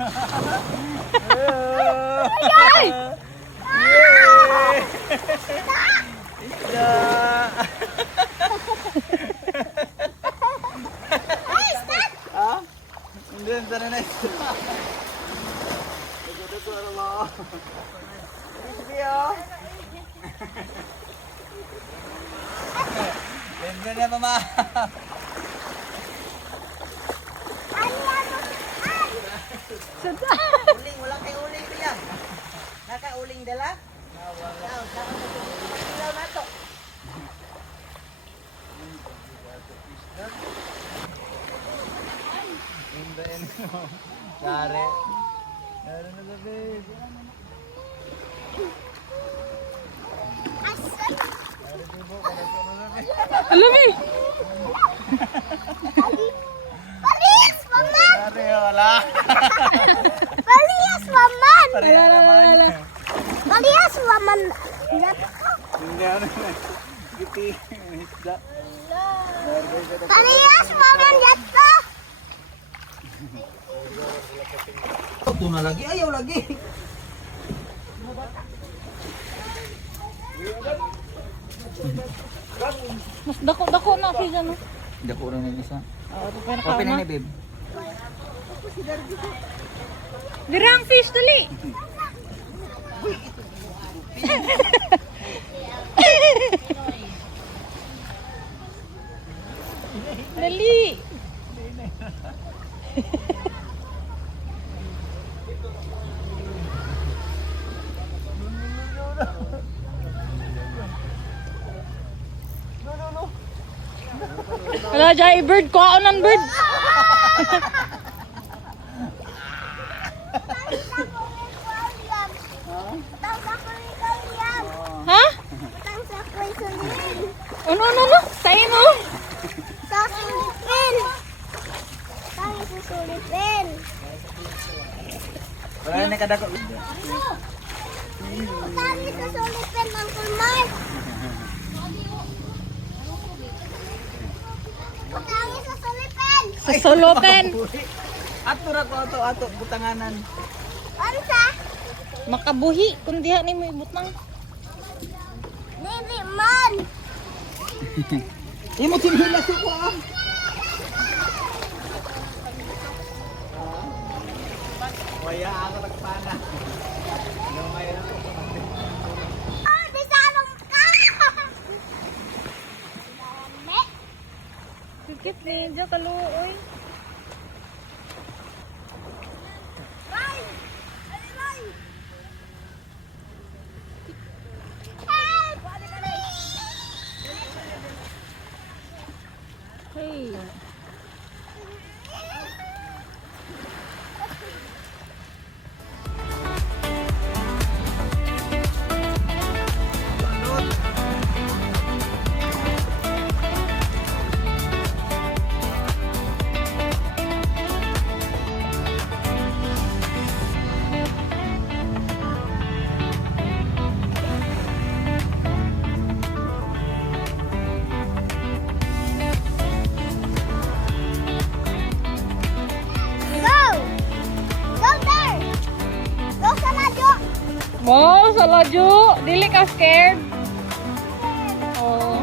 Ay! Isda! Ha? Hindi, sana na isda. Dugo ano mo? Isda! Ganda na mama. Uling, wala kay uling niya. Naka-uling dala? Wala. Ilaw na to. Ganda yan. Kare. Kare na gabi. Alami! Parehas, Maman! Kare, wala. Parehas, Maman! Pareha naman. Parehas, Maman! Hindi ano na. Giti. Isda. Parehas, Maman! Yato! Ito na lagi. Ayaw lagi. Mas dako-dako na siya dyan. Hindi ko rin yung isa. Oo, ito pa Open na nakama. ni babe. Dirang fish, dali! Dali! Wala dyan, bird ko. Ako ng bird. Ha? Ano? Tayo mo. Sa sulipin! Tayo sa sulipin! Wala na kadako. Tayo sa sulipin, Uncle Mark! Tayo sa sulipin! Sa solopen. Ato ra ko ato butanganan. Ano sa? Makabuhi. Kung diha ni mo ibutang. Dili man! Imo tinhilas ko ah. Waya ako nagpana. Oh, di salong ka! Dami! Sikit ni Diyo kaluoy. Ray! Ay, Ray! Help me! Hey. Go! Go there! Go sa ladyo! Wow, sa ladyo. Dili ka scared. Oh.